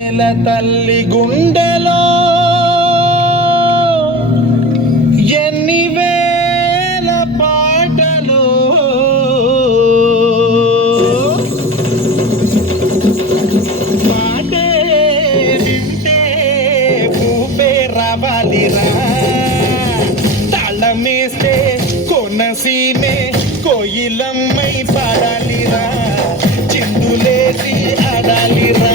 తల్లి గుండెలో ఎన్ని వేల పాటలు పాటే వింటే ఊపే రావాలిరా తాళమేస్తే కొనసీమే కోయిలమ్మై పాడాలిరా చిందులేసి ఆడాలిరా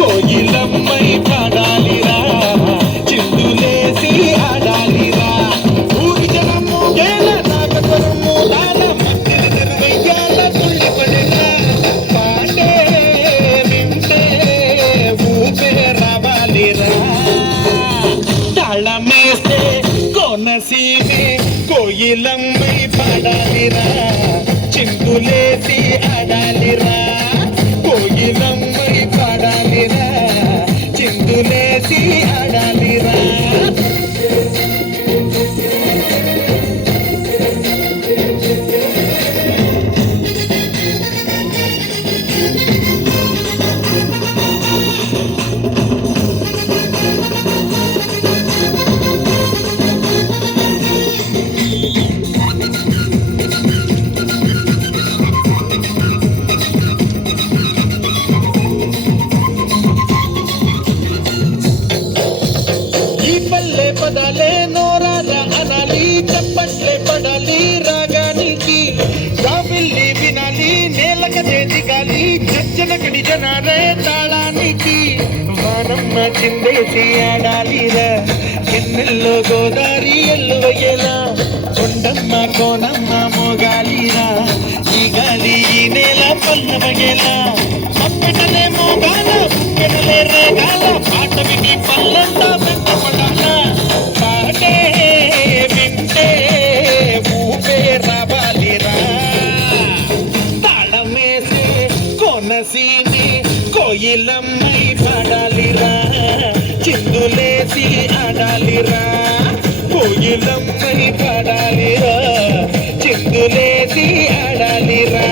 కోయిలమ్మై పాడాలిరా చిందులేసి ఆడాలిరా ఊరి జనము గేల నాగస్వరము లాల మధ్య నిర్వయ్యాల తుళ్ళి పడిరా పాటే వింటే ఊపే రావాలిరా తాళమేస్తే కోనసీమే కోయిలమ్మై పాడాలిరా చిందులేసి ఆడాలిరా కోయిలమ్మై పాడాలిరా చిందులేసి ఆడాలిరా పదాలే నోరారా అనాలి చప్పట్లే పడాలి రాగానికి గావిల్లి వినాలి నేలక చేతిగాలి చచ్చనకడి జనాలే తాళానికి వానమ్మ చిందేసి ఆడాలిరా ఎన్నెల్లో గోదారి ఎల్లువయ్యేలా కొండమ్మ కోనమ్మ మోగాలిరా ఈ గాలి ఈ నేల పల్లవగేలా అప్పటనే మోగాల ముక్కెనలే రేగాల పాట విని పల్లంతా వెంటపడాల పాటే వింటే ఊపే రావాలిరా తాళమేసే కోనసీమే కోయిలమ్మై పాడాలిరా చిందులేసి ఆడాలిరా కోయిలమ్మై పాడాలిరా చిందులేసి ఆడాలిరా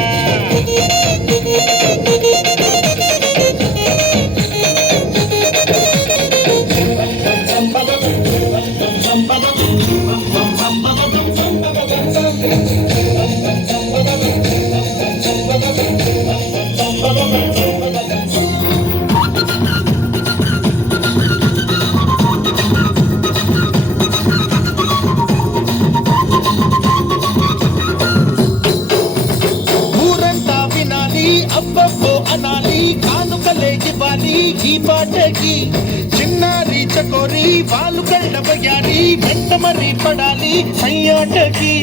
అబ్బబ్బో అనాలి కానుకలే ఇవ్వాలి ఈ పాటకి చిన్నారి చకోరి వాళ్ళు కళ్ళబయ్యాలి వెంట మరి పడాలి సయ్యాటకి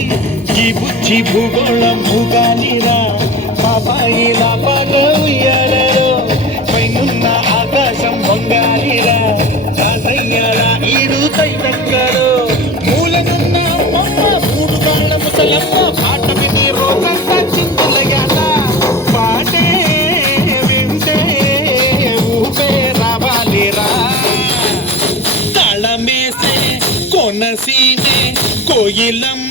ఈ బుచ్చి భూగోళం భూగాలిరా పాపాయిల పాట ఉయ్యాలలో పైనున్న ఆకాశం పొంగాలిరా రాసయ్యాల ఈడు తైతక్కరు మూలనున్న బొమ్మ మూడు కాళ్ళ ముసలమ్మ పాట విని రోజంతా చింతలయ్యాల తాళమేసే కోనసీమే కోయిలమ్మ